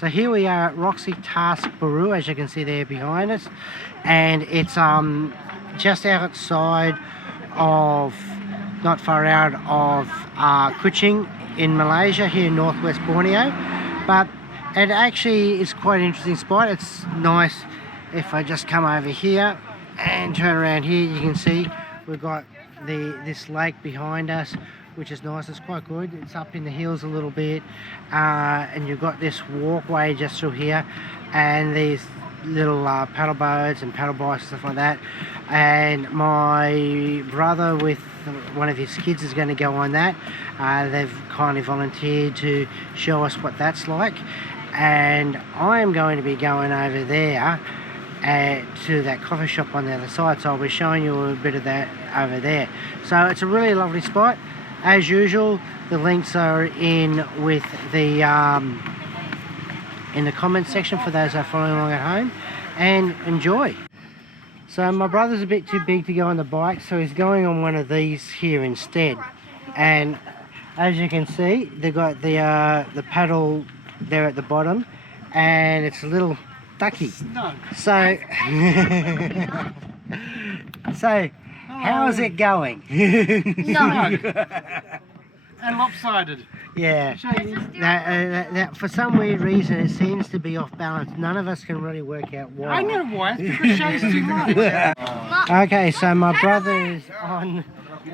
So here we are at Tasik Biru, as you can see there behind us, and it's just outside of, not far out of Kuching in Malaysia, here in northwest Borneo. But it actually is quite an interesting spot. It's nice. If I just come over here and turn around here, you can see we've got this lake behind us, which is nice. It's quite good. It's up in the hills a little bit, and you've got this walkway just through here, and these little paddle boats and paddle bikes and stuff like that. And my brother with one of his kids is going to go on that. They've kindly volunteered to show us what that's like, and I am going to be going over there to that coffee shop on the other side, so I'll be showing you a bit of that over there. So it's a really lovely spot. As usual, the links are in with the in the comments section for those that are following along at home, and enjoy. So my brother's a bit too big to go on the bike, so he's going on one of these here instead. And as you can see, they've got the paddle there at the bottom, and it's a little ducky. So how's it going? And lopsided. Yeah. That for some weird reason it seems to be off balance. None of us can really work out why. I know why. It's because Shay's too light. Okay, so my brother is on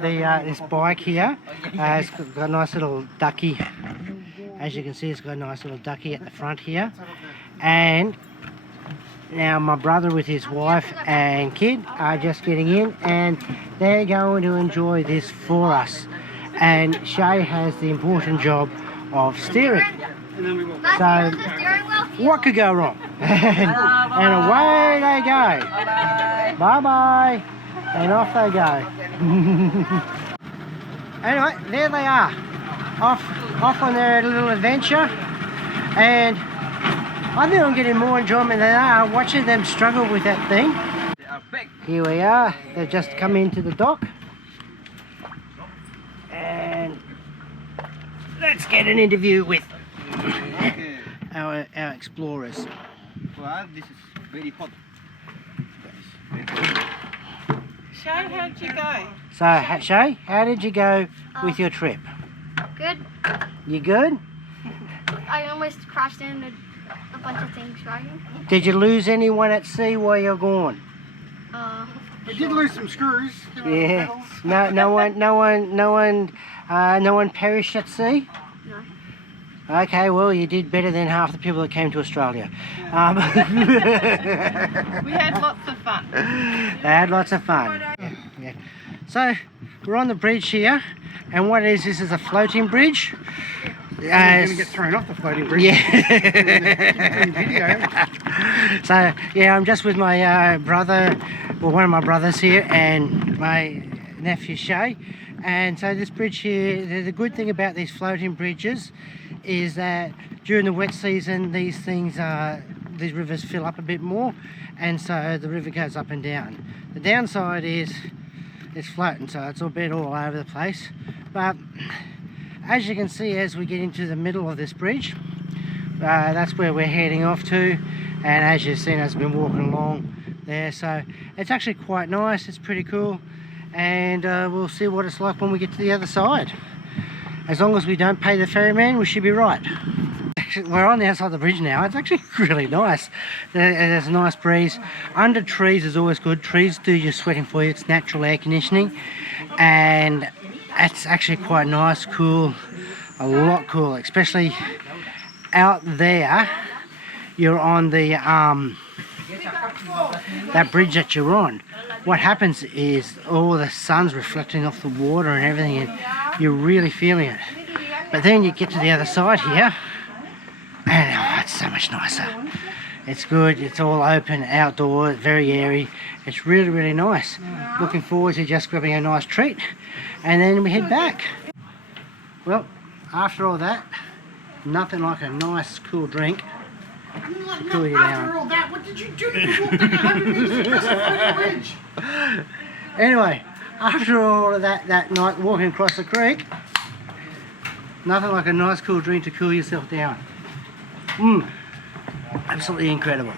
this bike here. It's got a nice little ducky. As you can see, it's got a nice little ducky at the front here. And now my brother with his wife and kid are just getting in, and they're going to enjoy this for us. And Shay has the important job of steering. So what could go wrong? And away they go. Bye bye. And off they go. Anyway, there they are. Off on their little adventure. And I think I'm getting more enjoyment than they are watching them struggle with that thing. Here we are. They've just come into the dock. And let's get an interview with our explorers. Well, this is very hot. Shay, how did you go? So, Shay, how did you go with your trip? Good. You good? I almost crashed into a bunch of things, right? Did you lose anyone at sea while you're gone? We did lose some screws. Yeah. No one perished at sea? No. Okay, well, you did better than half the people that came to Australia. We had lots of fun. They had lots of fun. Yeah. So, we're on the bridge here, and what it is, this is a floating bridge. You're going to get thrown off the floating bridge. Yeah. Video. So, yeah, I'm just with my brother, well, one of my brothers here, and my nephew Shay. And so this bridge here, the good thing about these floating bridges is that during the wet season, these rivers fill up a bit more, and so the river goes up and down. The downside is it's floating, so it's a bit all over the place. But as you can see, as we get into the middle of this bridge, that's where we're heading off to. And as you've seen, I've been walking along there, so it's actually quite nice. It's pretty cool, and we'll see what it's like when we get to the other side. As long as we don't pay the ferryman, we should be right. We're on the outside of the bridge now. It's actually really nice. There's a nice breeze. Under trees is always good. Trees do your sweating for you. It's natural air conditioning, and it's actually quite nice, cool, a lot cooler, especially out there. You're on the that bridge that you're on. What happens is all the sun's reflecting off the water and everything, and you're really feeling it. But then you get to the other side here, and it's so much nicer. It's good. It's all open, outdoors, very airy. It's really, really nice. Looking forward to just grabbing a nice treat, and then we head back. Well, after all that, nothing like a nice cool drink to cool you down. After all that, what did you do? You walked 100 meters across the floating bridge. Anyway, after all of that night walking across the creek, nothing like a nice cool drink to cool yourself down. Absolutely incredible.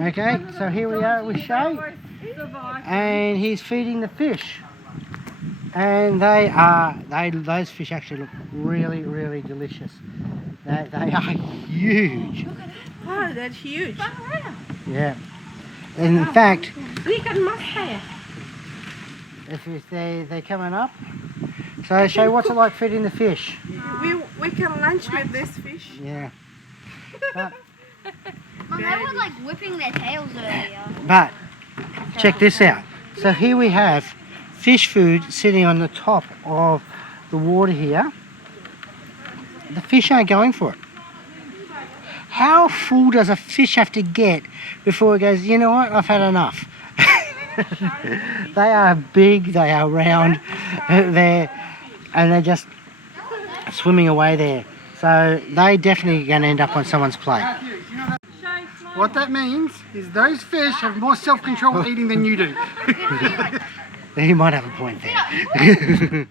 Okay, so here we are with Shay, and he's feeding the fish. And those fish actually look really, really delicious. They are huge. Oh, that's huge. Yeah. And in fact, Look at mustache. they're coming up. So Shay, what's it like feeding the fish? We can lunch with this fish. Yeah. But, Mum, they were like whipping their tails earlier. but check this out. So here we have fish food sitting on the top of the water here. The fish aren't going for it. How full does a fish have to get before it goes, you know what, I've had enough? They are big, they are round, and they're just swimming away there. So they definitely going to end up on someone's plate. What that means is those fish have more self-control eating than you do. He might have a point there.